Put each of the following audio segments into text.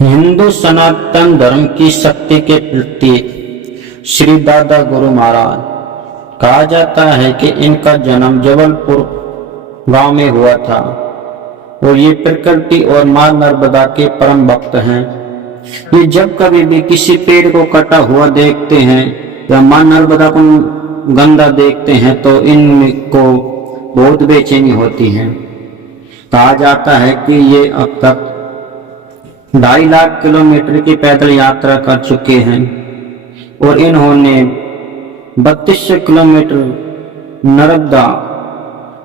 हिंदू सनातन धर्म की शक्ति के प्रतीक श्री दादा गुरु महाराज। कहा जाता है कि इनका जन्म जबलपुर गांव में हुआ था और ये प्रकृति और मां नर्मदा के परम भक्त हैं। ये जब कभी भी किसी पेड़ को कटा हुआ देखते हैं या मां नर्मदा को गंदा देखते हैं तो इनको बहुत बेचैनी होती है। कहा जाता है कि ये अब तक 2.5 लाख किलोमीटर की पैदल यात्रा कर चुके हैं और इन्होंने 3200 किलोमीटर नर्मदा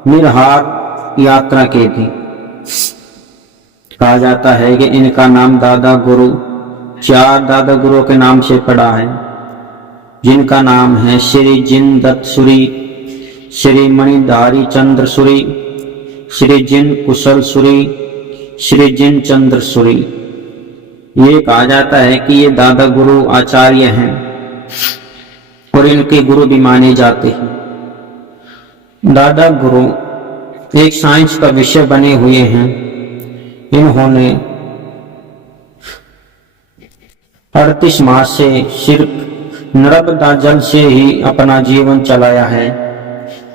निर्हार यात्रा की थी। कहा जाता है कि इनका नाम दादा गुरु 4 दादा गुरुओं के नाम से पड़ा है, जिनका नाम है श्री जिन दत्त सूरी, श्री मणिधारी चंद्र सूरी, श्री जिन कुशल सूरी, श्री जिन चंद्र सूरी। ये कहा जाता है कि ये दादा गुरु आचार्य हैं और इनके गुरु भी माने जाते हैं। दादा गुरु एक साइंस का विषय बने हुए हैं। इन्होंने 38 माह से सिर्फ नर्मदा जल से ही अपना जीवन चलाया है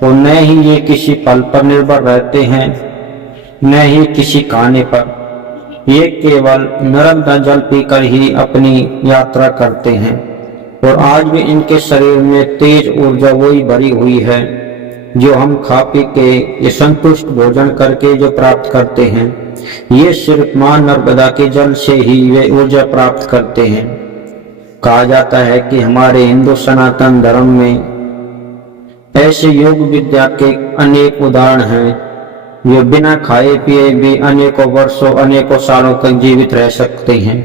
और न ही ये किसी फल पर निर्भर रहते हैं न ही किसी खाने पर। ये केवल नर्मदा जल पीकर ही अपनी यात्रा करते हैं और आज भी इनके शरीर में तेज ऊर्जा वही भरी हुई है जो हम खा पी के ये संतुष्ट भोजन करके जो प्राप्त करते हैं। ये सिर्फ मां नर्मदा के जल से ही वे ऊर्जा प्राप्त करते हैं। कहा जाता है कि हमारे हिंदू सनातन धर्म में ऐसे योग विद्या के अनेक उदाहरण हैं जो बिना खाए पिए भी अनेकों वर्षों अनेकों सालों तक जीवित रह सकते हैं।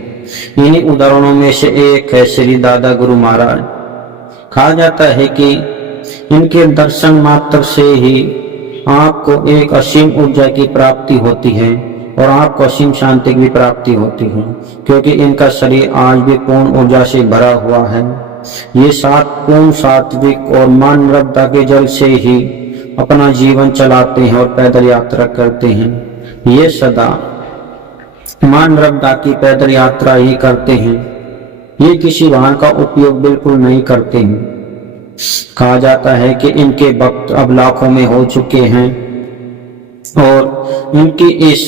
इन्हीं उदाहरणों में से एक है श्री दादा गुरु महाराज। कहा जाता है कि इनके दर्शन मात्र से ही आपको एक असीम ऊर्जा की प्राप्ति होती है और आपको असीम शांति की भी प्राप्ति होती है, क्योंकि इनका शरीर आज भी पूर्ण ऊर्जा से भरा हुआ है। ये पूर्ण सात्विक और मां नर्मदा के जल से ही अपना जीवन चलाते हैं और पैदल यात्रा करते हैं। ये सदा मां नर्मदा की पैदल यात्रा ही करते हैं। ये किसी वाहन का उपयोग बिल्कुल नहीं करते हैं। कहा जाता है कि इनके भक्त अब लाखों में हो चुके हैं और इनकी इस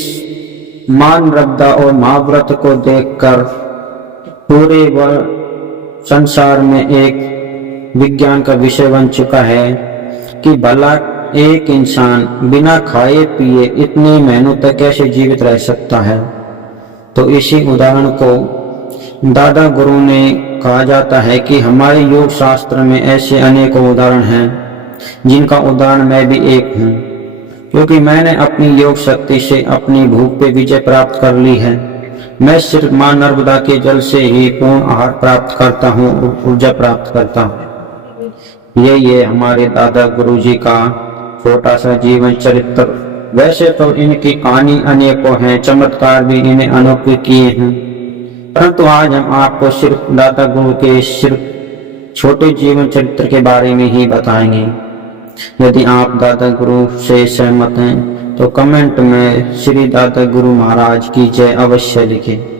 मां नर्मदा और महाव्रत को देखकर पूरे संसार में एक विज्ञान का विषय बन चुका है कि भला एक इंसान बिना खाए पिए इतनी महीनों तक कैसे जीवित रह सकता है। तो इसी उदाहरण को दादा गुरु ने कहा जाता है कि हमारे योग शास्त्र में ऐसे अनेकों उदाहरण हैं जिनका उदाहरण मैं भी एक हूँ, क्योंकि मैंने अपनी योग शक्ति से अपनी भूख पे विजय प्राप्त कर ली है। मैं सिर्फ मां नर्मदा के जल से ही पूर्ण आहार प्राप्त करता हूँ और ऊर्जा प्राप्त करता हूँ। ये हमारे दादा गुरु जी का छोटा सा जीवन चरित्र। वैसे तो इनकी कहानी अनेकों हैं, चमत्कार भी इन्हें अनोखे किए हैं, परंतु आज हम आपको सिर्फ दादा गुरु के सिर्फ छोटे जीवन चरित्र के बारे में ही बताएंगे। यदि आप दादा गुरु से सहमत हैं तो कमेंट में श्री दादा गुरु महाराज की जय अवश्य लिखें।